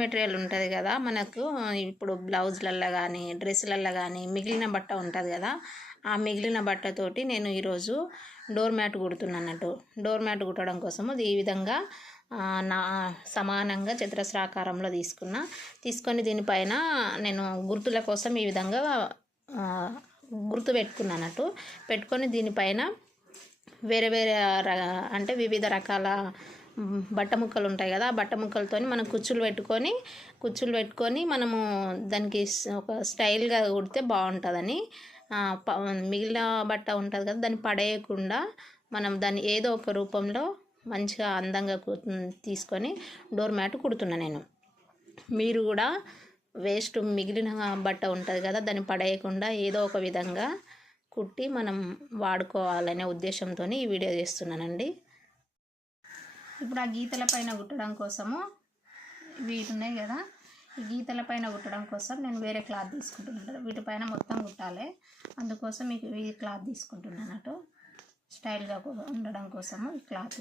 Material ఉంటుంది కదా మనకు, ఇప్పుడు బ్లౌజ్లల్లో కానీ డ్రెస్సులల్లో కానీ మిగిలిన బట్ట ఉంటుంది కదా, ఆ మిగిలిన బట్టతోటి నేను ఈరోజు డోర్ మ్యాట్ కుడుతున్నట్టు. డోర్ మ్యాట్ కుట్టడం కోసము ఈ విధంగా నా సమానంగా చతురస్రాకారంలో తీసుకొని దీనిపైన నేను గుర్తుల కోసం ఈ విధంగా గుర్తు పెట్టుకున్నట్టు. పెట్టుకొని దీనిపైన వేరే వేరే అంటే వివిధ రకాల బట్ట ముక్కలు ఉంటాయి కదా, ఆ బట్ట ముక్కలతో మనం కుచ్చులు పెట్టుకొని మనము దానికి ఒక స్టైల్గా కుడితే బాగుంటుందని, మిగిలిన బట్ట ఉంటుంది కదా దాన్ని పడేయకుండా మనం దాన్ని ఏదో ఒక రూపంలో మంచిగా అందంగా తీసుకొని డోర్ మ్యాట్ కుడుతున్నా నేను. మీరు కూడా వేస్ట్ మిగిలిన బట్ట ఉంటుంది కదా దాన్ని పడేయకుండా ఏదో ఒక విధంగా కుట్టి మనం వాడుకోవాలనే ఉద్దేశంతో ఈ వీడియో చేస్తున్నానండి. ఇప్పుడు ఆ గీతల పైన కుట్టడం కోసము వీటి ఉన్నాయి కదా, ఈ గీతల పైన కుట్టడం కోసం నేను వేరే క్లాత్ తీసుకుంటున్నాను. వీటిపైన మొత్తం కుట్టాలి, అందుకోసం మీకు ఈ క్లాత్ తీసుకుంటున్నాను. స్టైల్గా ఉండడం కోసము ఈ క్లాత్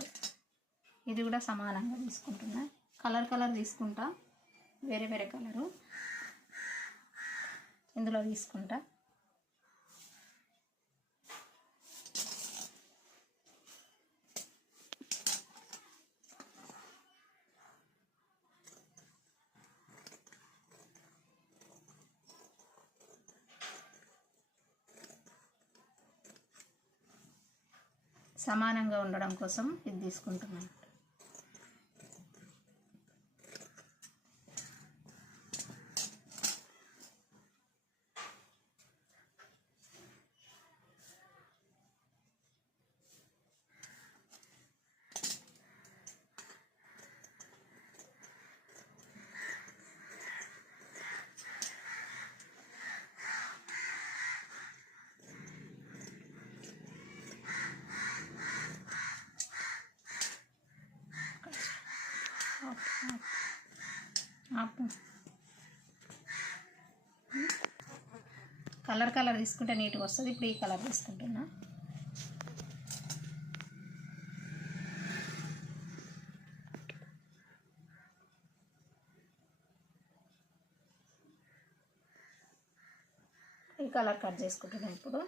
ఇది కూడా సమానంగా తీసుకుంటున్నా. కలర్ తీసుకుంటా, వేరే వేరే కలరు ఇందులో తీసుకుంటా. సమానంగా ఉండడం కోసం ఇది తీసుకుంటున్నాను. కలర్ తీసుకుంటే నీట్గా వస్తుంది. ఇప్పుడు ఈ కలర్ తీసుకుంటున్నా. ఈ కలర్ కట్ చేసుకుంటున్నా. ఇప్పుడు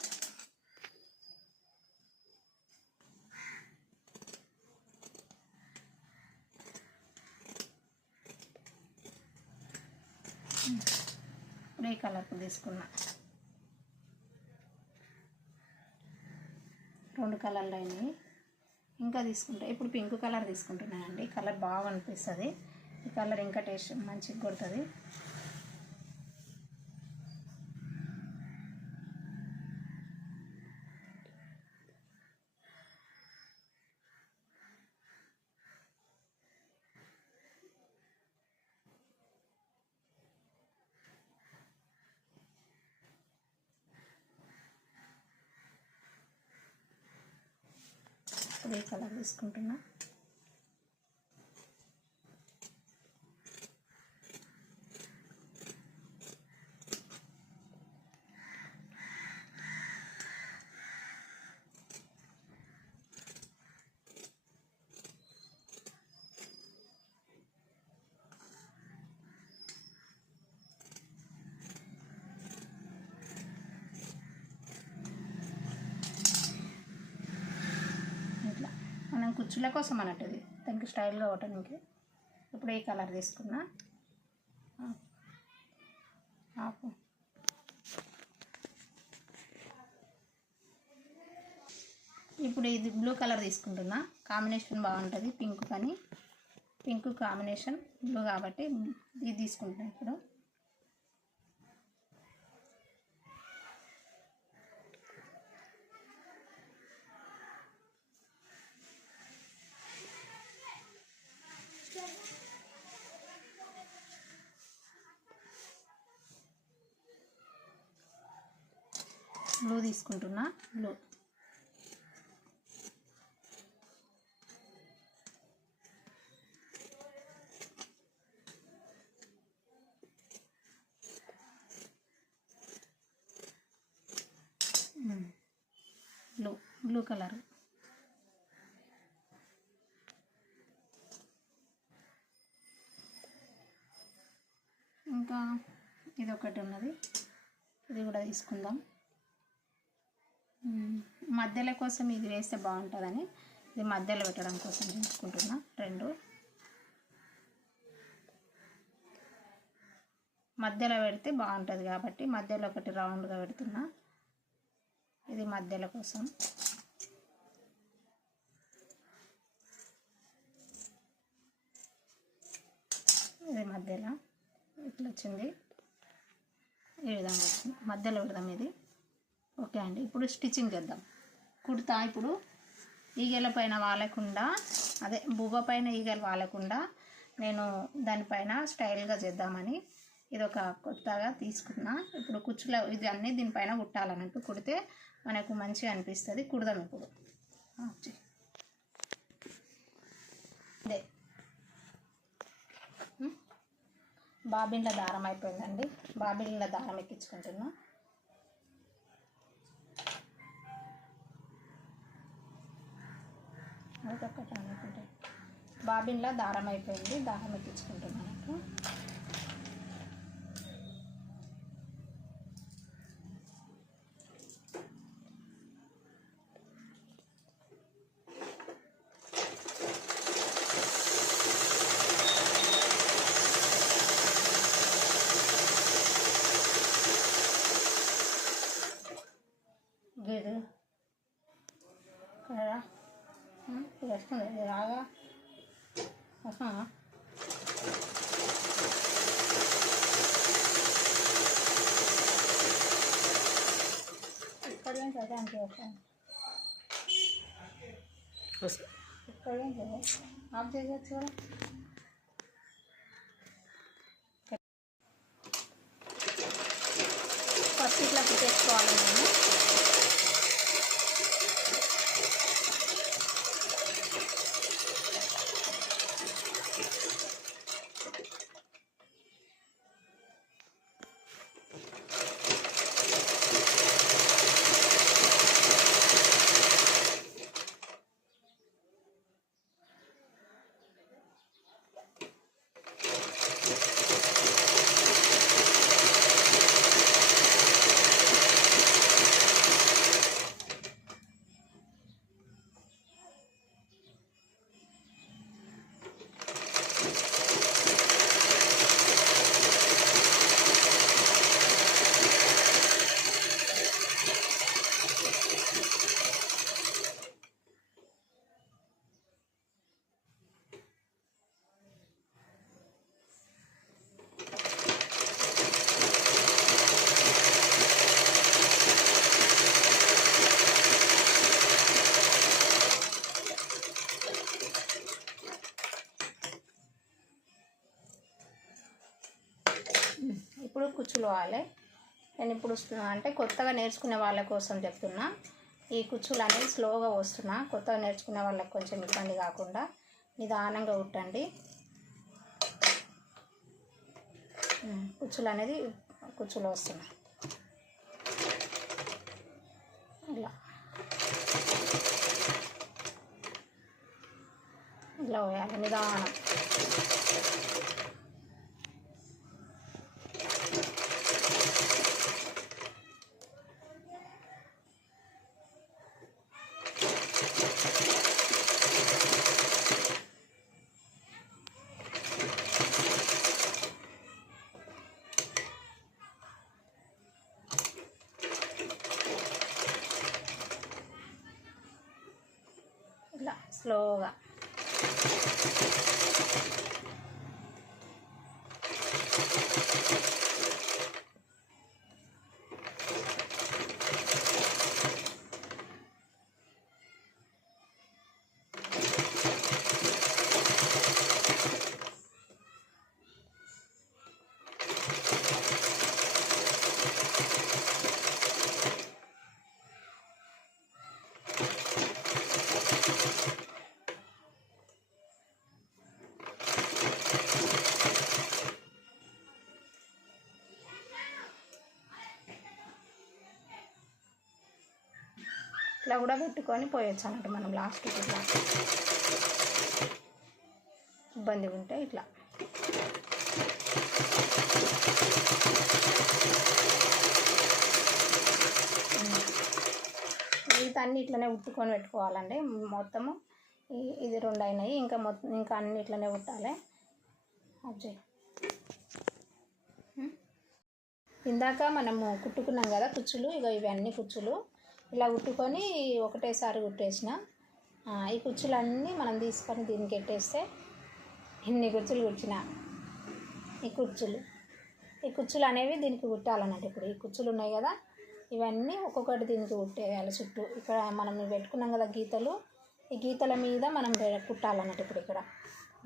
ఈ కలర్ తీసుకున్నా. 2 కలర్లు అయినాయి. ఇంకా తీసుకుంటా. ఇప్పుడు పింక్ కలర్ తీసుకుంటున్నానండి. కలర్ బాగా అనిపిస్తుంది. ఈ కలర్ ఇంకా టేస్ట్ మంచిగా కొడుతుంది. ఈ కలర్ తీసుకుంటున్నా. కుచ్చుల కోసం అన్నట్టు ఇది దానికి స్టైల్గా అవటానికి. ఇప్పుడు ఈ కలర్ తీసుకున్నా. ఇప్పుడు ఇది బ్లూ కలర్ తీసుకుంటున్నా. కాంబినేషన్ బాగుంటుంది పింక్, కానీ పింక్ కాంబినేషన్ బ్లూ కాబట్టి ఇది తీసుకుంటున్నా. ఇప్పుడు బ్లూ తీసుకుంటున్నా. Blue blue colour. ఇంకా ఇది ఒకటి ఉన్నది, ఇది కూడా తీసుకుందాం. మధ్యలో కోసం ఇది వేస్తే బాగుంటుందని ఇది మధ్యలో పెట్టడం కోసం తీసుకుంటున్నా. 2 మధ్యలో పెడితే బాగుంటుంది కాబట్టి మధ్యలో ఒకటి రౌండ్గా పెడుతున్నా. ఇది మధ్యలో కోసం. ఇది మధ్యలో ఇట్లా వచ్చింది, ఈ విధంగా వచ్చింది. మధ్యలో పెడదాం ఇది. ఓకే అండి, ఇప్పుడు స్టిచ్చింగ్ చేద్దాం. కుడతా. ఇప్పుడు ఈగల పైన వాలకుండా, అదే బువ్వ పైన ఈగలు వాలకుండా నేను దానిపైన స్టైల్గా చేద్దామని ఇది ఒక కొత్తగా తీసుకున్నా. ఇప్పుడు కుచ్చుల ఇది అన్నీ దీనిపైన కుట్టాలన్నట్టు, కుడితే మనకు మంచిగా అనిపిస్తుంది. కుడదాం ఇప్పుడు. అదే బాబిన్ల దారం అయిపోయిందండి. బాబిన్ల దారం ఎక్కించుకుంటున్నా. ఒకటి అనుకుంటే బాబిన్ల దారం అయిపోయింది, దారం ఎక్కించుకుంటున్నాను. వస్తుంది రాగా వస్తున్నా. ఇక్కడ నుంచి అయితే అంతే వస్తాను. ఇక్కడ నుంచి ఆఫ్ చేయవచ్చు కదా. ఫస్ట్ ఇట్లా పెట్టేసుకోవాలి మేము. ఇప్పుడు కుచ్చులు వాలే. నేను ఇప్పుడు అంటే కొత్తగా నేర్చుకునే వాళ్ళ కోసం చెప్తున్నా. ఈ కుచ్చులు అనేది స్లోగా వస్తున్నా. కొత్తగా నేర్చుకునే వాళ్ళకి కొంచెం ఇబ్బంది కాకుండా నిదానంగా కుట్టండి. కుచ్చులు అనేది కుచ్చులు వస్తున్నా ఇలా ఇలా వేయాలి నిదానం. ఇలా స్లోగా ఇట్లా కూడా పెట్టుకొని పోయొచ్చు అన్నట్టు. మనం లాస్ట్కి ఇట్లా ఇబ్బంది ఉంటే ఇట్లా అన్నీ ఇట్లనే ఉట్టుకొని పెట్టుకోవాలండి మొత్తము. ఇది 2 అయినాయి, ఇంకా అన్నీ ఇట్లనే కుట్టాలి. అజ్జయ్ ఇందాక మనము కుట్టుకున్నాం కదా కుచ్చులు, ఇవన్నీ కుచ్చులు ఇలా కుట్టుకొని ఒకటేసారి కుట్టేసిన. ఈ కుచ్చులన్నీ మనం తీసుకొని దీనికి పెట్టేస్తే ఇన్ని కుచ్చులు కుట్టిన. ఈ కుచ్చులు అనేవి దీనికి కుట్టాలన్నట్టు. ఇప్పుడు ఈ కుచ్చులు ఉన్నాయి కదా, ఇవన్నీ ఒక్కొక్కటి దీనికి కుట్టేయాలి చుట్టూ. ఇక్కడ మనం పెట్టుకున్నాం కదా గీతలు, ఈ గీతల మీద మనం కుట్టాలన్నట్టు. ఇప్పుడు ఇక్కడ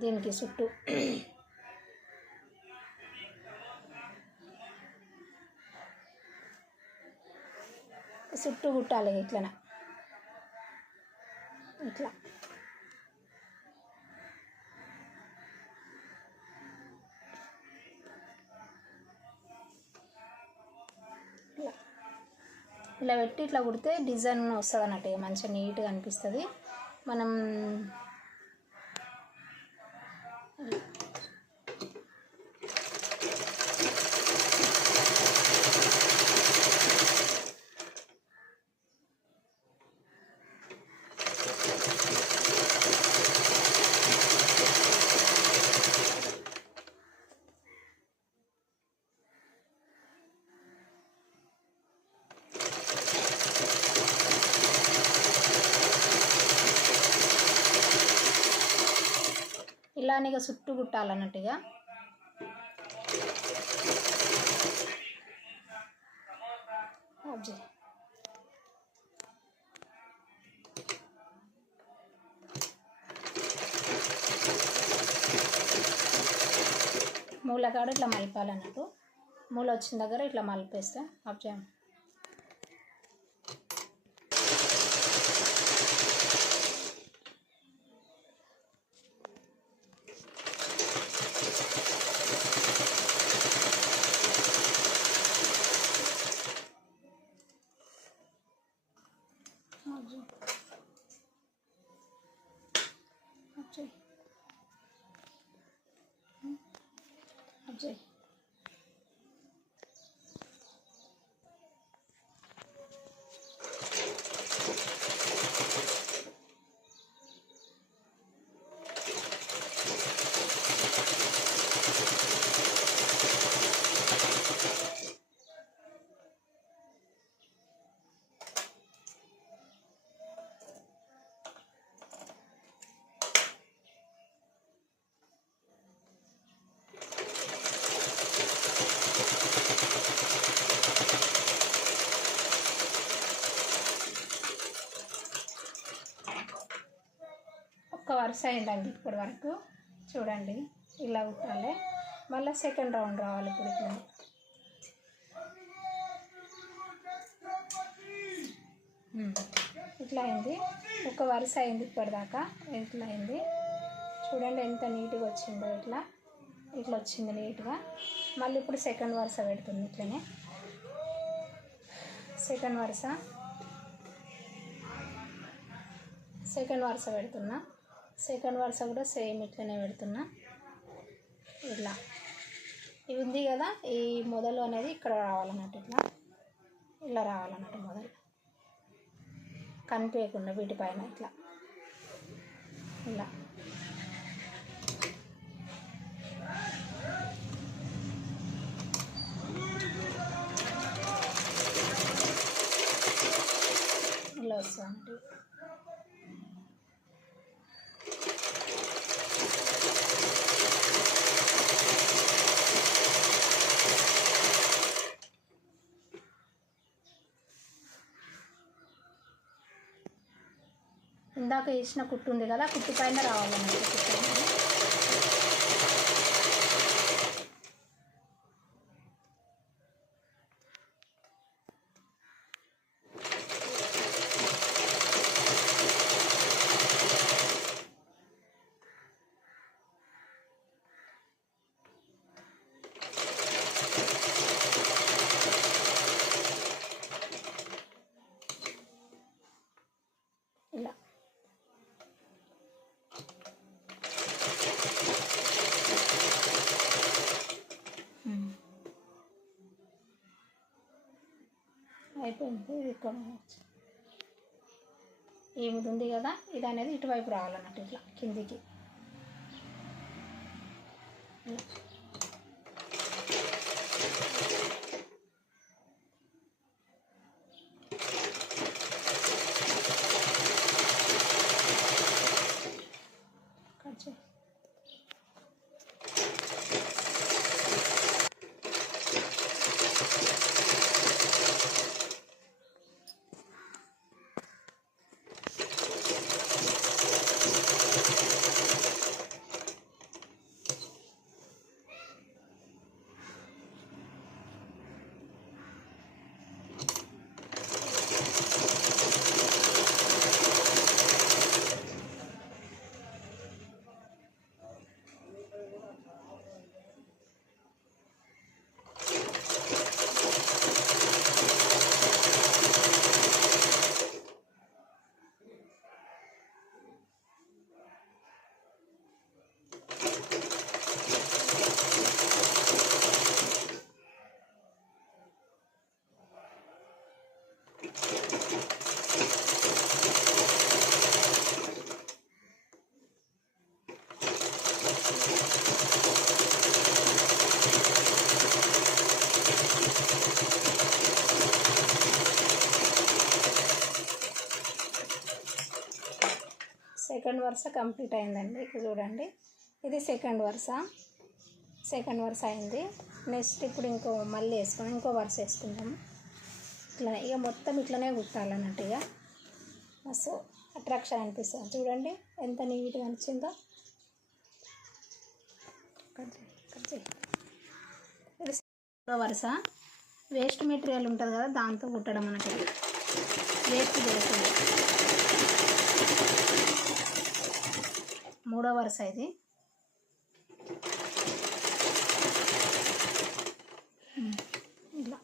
దీనికి చుట్టూ కుట్టాలి ఇట్లా. ఇలా పెట్టి ఇట్లా కుడితే డిజైన్ వస్తుంది అన్నట్టు, మంచిగా నీట్గా అనిపిస్తుంది. మనం ఇలానే చుట్టూ కుట్టాలన్నట్టుగా. మూల కాడ ఇట్లా మలిపాలన్నట్టు. మూల వచ్చిన దగ్గర ఇట్లా మలిపేస్తే ఆఫ్ చేయండి. అజయ్ ఒక్క వరుస అయిందండి ఇప్పటి వరకు. చూడండి ఇలా కుట్టాలి. మళ్ళీ సెకండ్ రౌండ్ రావాలి. ఇప్పుడు ఇట్లా అయింది. ఒక వరుస అయింది ఇప్పటిదాకా. ఇట్లా అయింది చూడండి ఎంత నీట్గా వచ్చిందో. ఇట్లా వచ్చింది నీట్గా. మళ్ళీ ఇప్పుడు సెకండ్ వరుస పెడుతుంది. ఇట్లనే సెకండ్ వరుస పెడుతున్నా. సెకండ్ వరుస కూడా సేమ్ ఇట్లనే పెడుతున్నా. ఇట్లా ఇది ఉంది కదా, ఈ మొదలు అనేది ఇక్కడ రావాలన్నట్టు. ఇలా రావాలన్నట్టు మొదలు కనిపించకుండా వీటిపైన ఇట్లా ఇలా వస్తుంది. ఇందాక వేసిన కుట్టు ఉంది కదా, కుట్టు పైన రావాలన్నట్టు. ఇలా అయిపోయింది. ఇక్కడ ఏమిది ఉంది కదా, ఇది అనేది ఇటువైపు రావాలన్నట్టు, ఇట్లా కిందికి. సెకండ్ వరుస కంప్లీట్ అయిందండి. ఇక్కడ చూడండి, ఇది సెకండ్ వరుస అయింది. నెక్స్ట్ ఇప్పుడు మళ్ళీ వేసుకొని ఇంకో వరుస వేసుకుంటాము. ఇట్లా ఇక మొత్తం ఇట్లనే కుట్టాలన్నట్టు. ఇక మస్తు అట్రాక్షన్ అనిపిస్తుంది. చూడండి ఎంత నీట్గా అనిపించిందో. ఇది మూడో వరుస. వేస్ట్ మెటీరియల్ ఉంటుంది కదా, దాంతో కుట్టడం మనకి వేస్ట్ చేస్తుంది. మూడో వరుస ఇది. ఇలా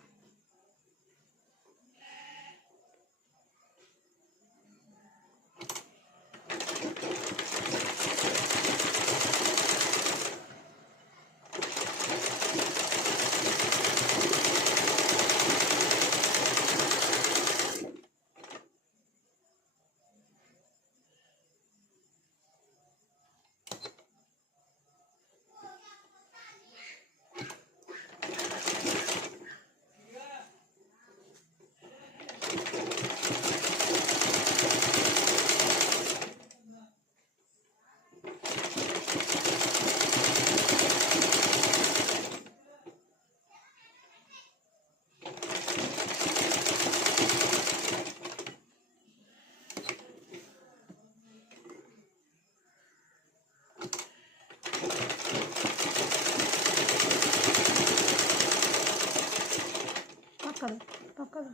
పక్కదు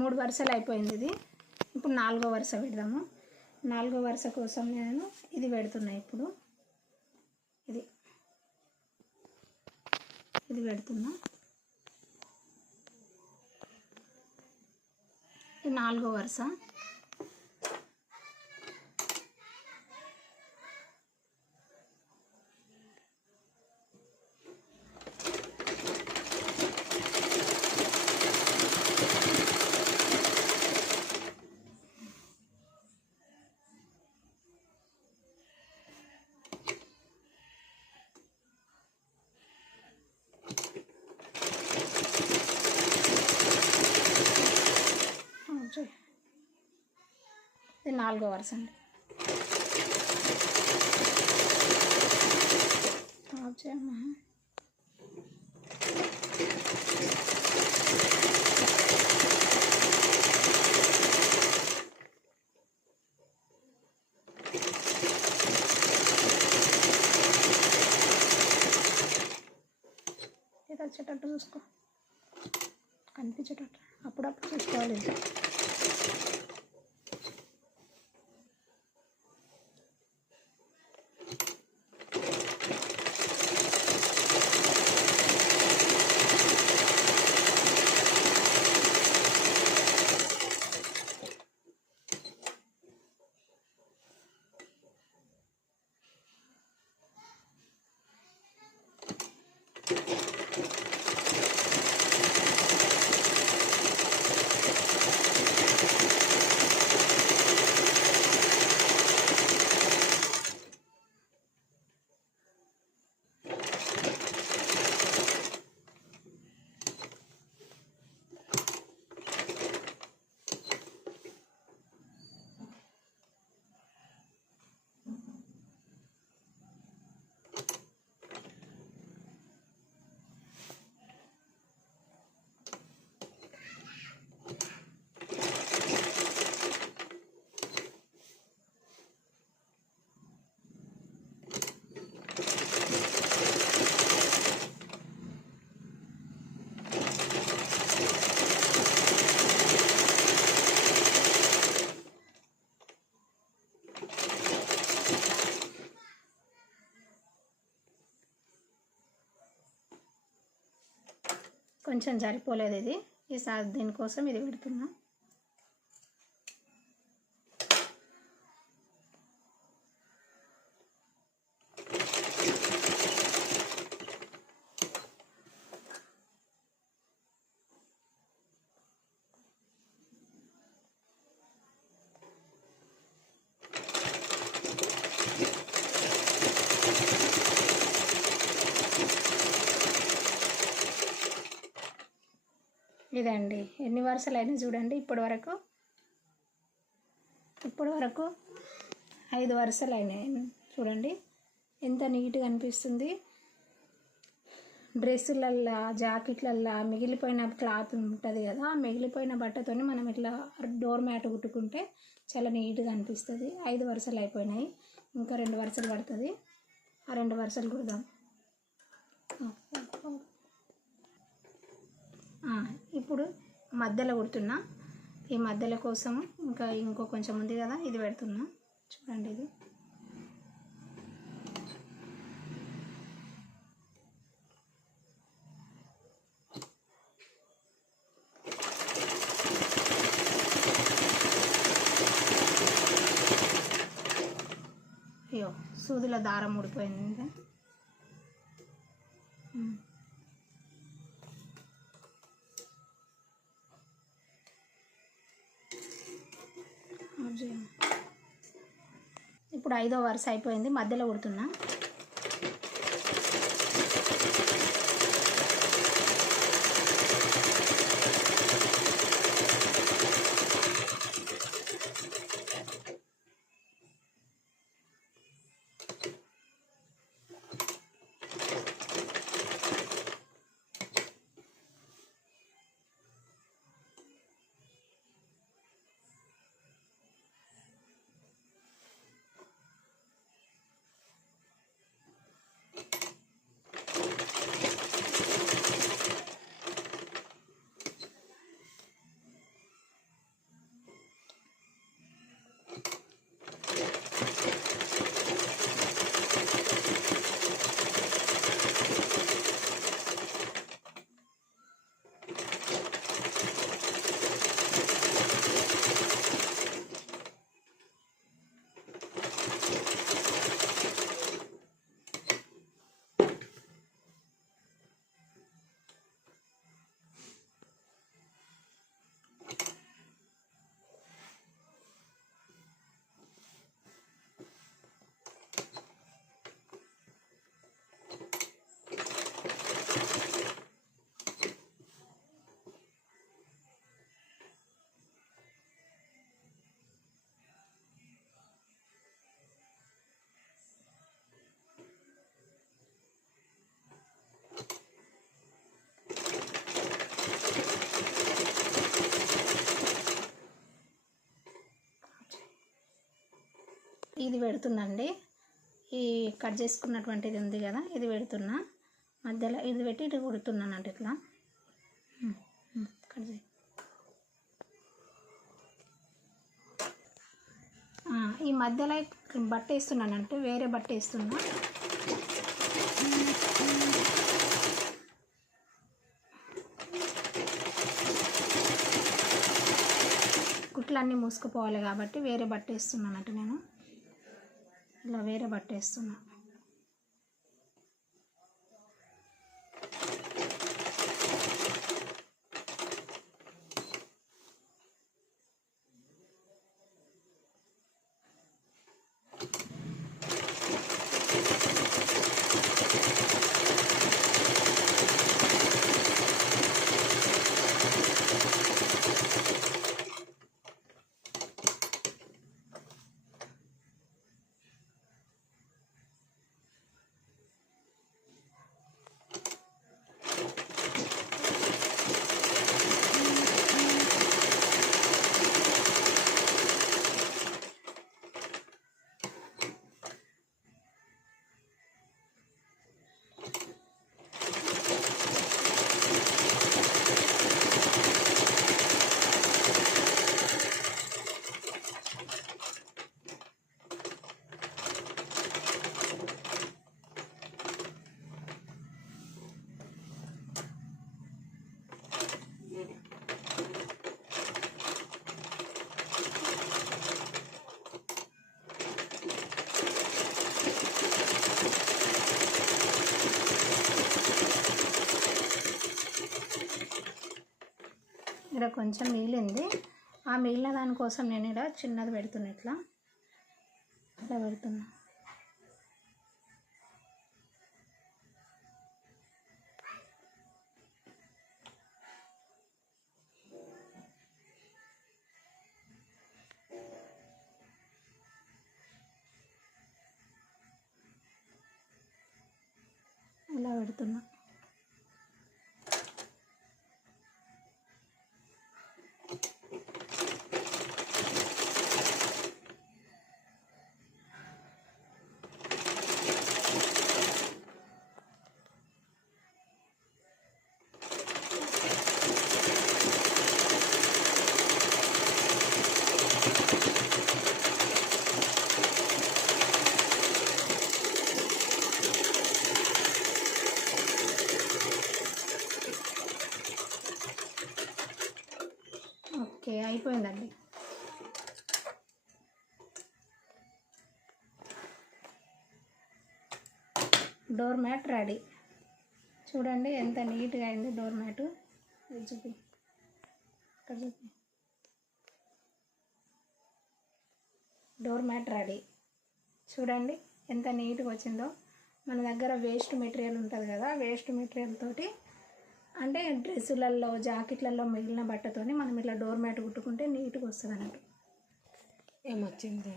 3 వరుసలు అయిపోయింది ఇది. ఇప్పుడు 4వ వరుస పెడదాము. 4వ వరుస కోసం నేను ఇది పెడుతున్నా. ఇప్పుడు ఇది పెడుతున్నా. ఇది 4వ వరుస. ఇది 4వ వరుస అండి. ఆఫ్ చేయమ్మా. ఇది వచ్చేటట్టు చూసుకో, కనిపించేటట్టు అప్పుడప్పుడు చూసుకోవాలి. కొంచెం సరిపోలేదు ఇది, ఈసారి దీనికోసం ఇది పెడుతున్నా. ఇదండి ఎన్ని వరుసలు అయినా చూడండి. ఇప్పటి వరకు 5 వరుసలు అయినాయి చూడండి, ఎంత నీట్గా అనిపిస్తుంది. డ్రెస్సులల్లా జాకెట్లల్లా మిగిలిపోయిన క్లాత్ ఉంటుంది కదా, మిగిలిపోయిన బట్టతో మనం ఇట్లా డోర్ మ్యాట్ కుట్టుకుంటే చాలా నీట్గా అనిపిస్తుంది. 5 వరుసలు అయిపోయినాయి, ఇంకా 2 వరుసలు పడుతుంది. ఆ 2 వరుసలు కుడదాం. ఇప్పుడు మధ్యలో కుడుతున్నా. ఈ మధ్యలో కోసం ఇంకో కొంచెం ఉంది కదా, ఇది పెడుతున్నా చూడండి. ఇది అయ్యో సూదుల దారం ఊడిపోయింది. ఇప్పుడు 5వ వరుస అయిపోయింది, మధ్యలో కుడుతున్నా. ఇది పెడుతున్నాండి. ఈ కట్ చేసుకున్నటువంటిది ఉంది కదా, ఇది పెడుతున్నా. మధ్యలో ఇది పెట్టి ఇటు కుడుతున్నాను అంటే ఇట్లా కట్ చేయి. ఈ మధ్యలో బట్ట వేస్తున్నానంటే వేరే బట్ట వేస్తున్నా. కుట్లన్నీ మూసుకుపోవాలి కాబట్టి వేరే బట్ట వేస్తున్నానంటే నేను ఇలా వేరే బట్ట వేస్తున్నా. ఇక్కడ కొంచెం మిగిలింది. ఆ మిగిలిన దానికోసం నేను ఇక్కడ చిన్నది పెడుతున్నా, ఇట్లా పెడుతున్నా. ఇలా పెడుతున్నా. ఓకే, అయిపోయిందండి. Door mat ready. చూడండి ఎంత నీట్గా అయింది డోర్ మ్యాటు. చూపి, ఇక్కడ చూపి. Door mat ready. చూడండి ఎంత నీట్గా వచ్చిందో. మన దగ్గర వేస్ట్ మెటీరియల్ ఉంటుంది కదా, వేస్ట్ మెటీరియల్ తోటి అంటే డ్రెస్సులలో, జాకెట్లలో మిగిలిన బట్టతోని మనం ఇట్లా డోర్ మ్యాట్ కుట్టుకుంటే నీట్గా వస్తుంది అన్నట్టు. ఏమొచ్చింది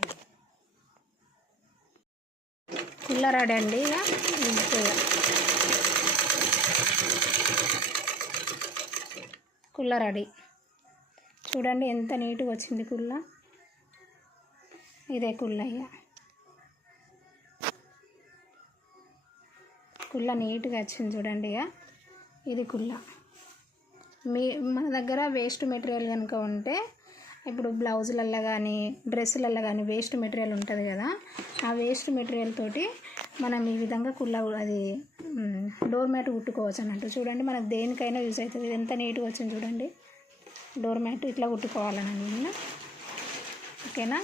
కుల్ల రెడీ అండి. ఇక కుల్ల రెడీ. చూడండి ఎంత నీట్గా వచ్చింది కుల్ల. ఇదే కుల్ల. ఇక కుల్ల నీట్గా వచ్చింది చూడండి. ఇక ఇది కుల్ల. మన దగ్గర వేస్ట్ మెటీరియల్ కనుక ఉంటే, ఇప్పుడు బ్లౌజులల్లో కానీ డ్రెస్సులల్లో కానీ వేస్ట్ మెటీరియల్ ఉంటుంది కదా, ఆ వేస్ట్ మెటీరియల్ తోటి మనం ఈ విధంగా కుల్ల అది డోర్ మ్యాట్ కుట్టుకోవచ్చు అన్నట్టు. చూడండి మనకు దేనికైనా యూజ్ అవుతుంది. ఎంత నీట్గా వచ్చింది చూడండి. డోర్ మ్యాట్ ఇట్లా కుట్టుకోవాలని. ఓకేనా?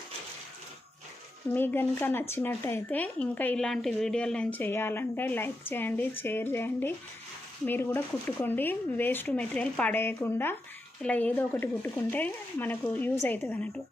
మీకు కనుక నచ్చినట్టయితే ఇంకా ఇలాంటి వీడియోలు నేను చేయాలంటే లైక్ చేయండి, షేర్ చేయండి. మీరు కూడా కుట్టుకోండి. వేస్ట్ మెటీరియల్ పడేయకుండా ఇలా ఏదో ఒకటి కుట్టుకుంటే మనకు యూజ్ అవుతుంది అన్నట్టు.